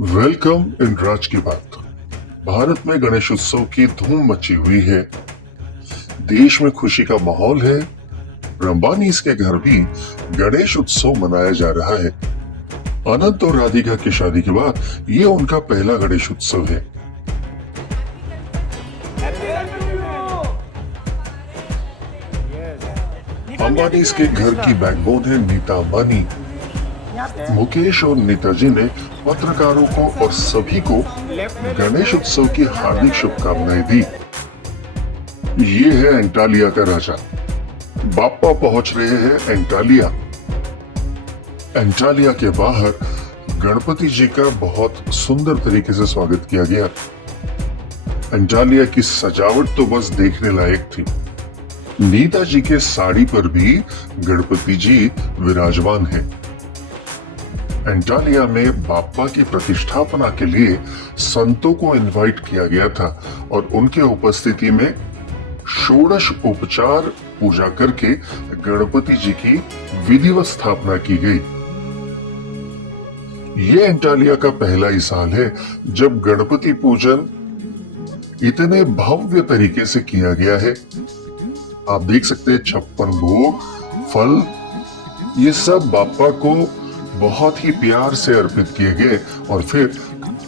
Welcome in राज की बात। भारत में गणेश उत्सव की धूम मची हुई है। देश में खुशी का माहौल है। अंबानीज के घर भी गणेश उत्सव मनाया जा रहा है। अनंत और राधिका की शादी के बाद ये उनका पहला गणेश उत्सव है। अंबानीज के घर की बैकबोन है नीता अंबानी। मुकेश और नेताजी ने पत्रकारों को और सभी को गणेश उत्सव की हार्दिक शुभकामनाएं दी। ये है एंटालिया का राजा। बाप्पा पहुंच रहे हैं एंटालिया। एंटालिया के बाहर गणपति जी का बहुत सुंदर तरीके से स्वागत किया गया। एंटालिया की सजावट तो बस देखने लायक थी। नेताजी के साड़ी पर भी गणपति जी विराजमान हैं। एंटालिया में बाप्पा की प्रतिष्ठापना के लिए संतों को इनवाइट किया गया था और उनके उपस्थिति में षोडश उपचार पूजा करके गणपति जी की विधिवत स्थापना की गई। ये एंटालिया का पहला ही साल है जब गणपति पूजन इतने भव्य तरीके से किया गया है। आप देख सकते हैं 56 भोग, फल, ये सब बाप्पा को बहुत ही प्यार से अर्पित किए गए और फिर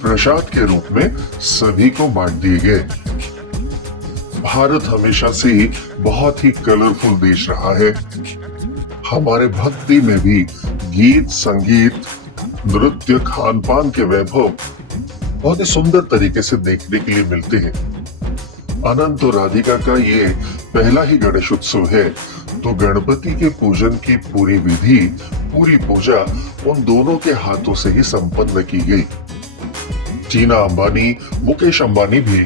प्रसाद के रूप में सभी को बांट दिए गए। भारत हमेशा से ही बहुत ही कलरफुल देश रहा है। हमारे भक्ति में भी गीत, संगीत, नृत्य, खान पान के वैभव बहुत ही सुंदर तरीके से देखने के लिए मिलते हैं। अनंत और राधिका का ये पहला ही गणेश उत्सव है, तो गणपति के पूजन की पूरी विधि, पूरी पूजा उन दोनों के हाथों से ही संपन्न की गई। टीना अंबानी, मुकेश अंबानी भी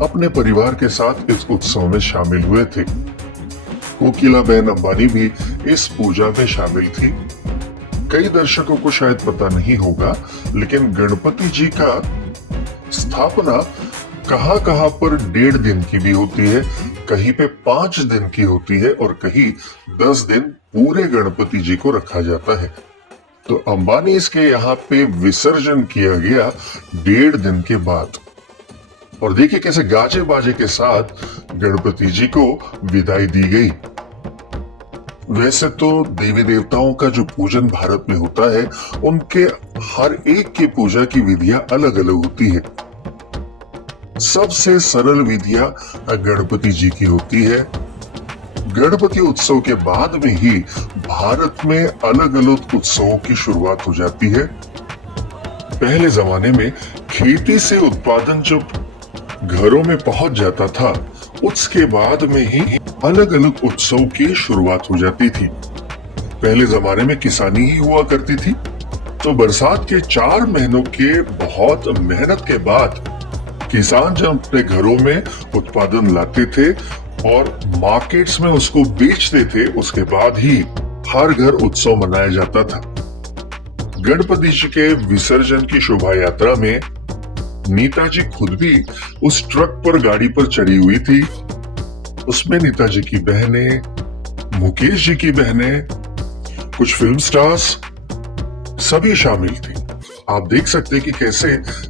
अपने परिवार के साथ इस उत्सव में शामिल हुए थे। कोकिला बहन अंबानी भी इस पूजा में शामिल थी। कई दर्शकों को शायद पता नहीं होगा, लेकिन गणपति जी का स्थापना कहां पर 1.5 दिन की भी होती है, कहीं पे 5 दिन की होती है और कहीं 10 दिन पूरे गणपति जी को रखा जाता है। तो अंबानी इसके यहाँ पे विसर्जन किया गया 1.5 दिन के बाद। और देखिए कैसे गाजे बाजे के साथ गणपति जी को विदाई दी गई। वैसे तो देवी देवताओं का जो पूजन भारत में होता है, उनके हर एक की पूजा की विधियां अलग अलग होती है। सबसे सरल विधियां गणपति जी की होती है। गणपति उत्सव के बाद में ही भारत में अलग अलग उत्सवों की शुरुआत हो जाती है। पहले जमाने में खेती से उत्पादन जब घरों में पहुंच जाता था, उसके बाद में ही अलग अलग उत्सव की शुरुआत हो जाती थी। पहले जमाने में किसानी ही हुआ करती थी, तो बरसात के 4 महीनों के बहुत मेहनत के बाद किसान जब अपने घरों में उत्पादन लाते थे और मार्केट्स में उसको बेचते थे, उसके बाद ही हर घर उत्सव मनाया जाता था। गणपति जी के विसर्जन की शोभा यात्रा में नेताजी खुद भी उस ट्रक पर गाड़ी पर चढ़ी हुई थी। उसमें नेताजी की बहनें, मुकेश जी की बहनें, कुछ फिल्म स्टार्स सभी शामिल थी। आप देख सकते हैं कि कैसे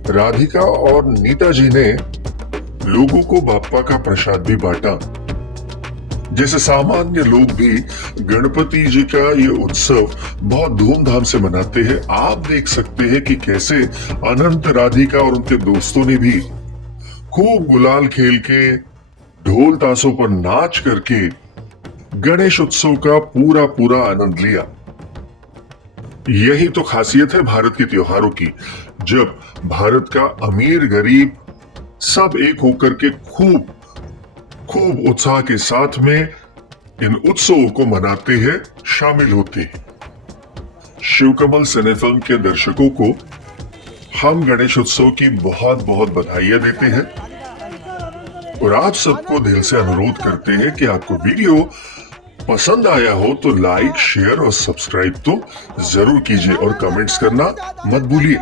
राधिका और नेताजी ने लोगों को बाप्पा का प्रसाद भी बांटा। जैसे सामान्य लोग भी गणपति जी का ये उत्सव बहुत धूमधाम से मनाते हैं। आप देख सकते हैं कि कैसे अनंत, राधिका और उनके दोस्तों ने भी खूब गुलाल खेल के, ढोल ताशों पर नाच करके गणेश उत्सव का पूरा आनंद लिया। यही तो खासियत है भारत के त्योहारों की, जब भारत का अमीर गरीब सब एक होकर के खूब उत्साह के साथ में इन उत्सवों को मनाते हैं, शामिल होते हैं। शिवकमल सिने फिल्म के दर्शकों को हम गणेश उत्सव की बहुत बधाइयां देते हैं और आप सबको दिल से अनुरोध करते हैं कि आपको वीडियो पसंद आया हो तो लाइक, शेयर और सब्सक्राइब तो जरूर कीजिए और कमेंट्स करना मत भूलिए।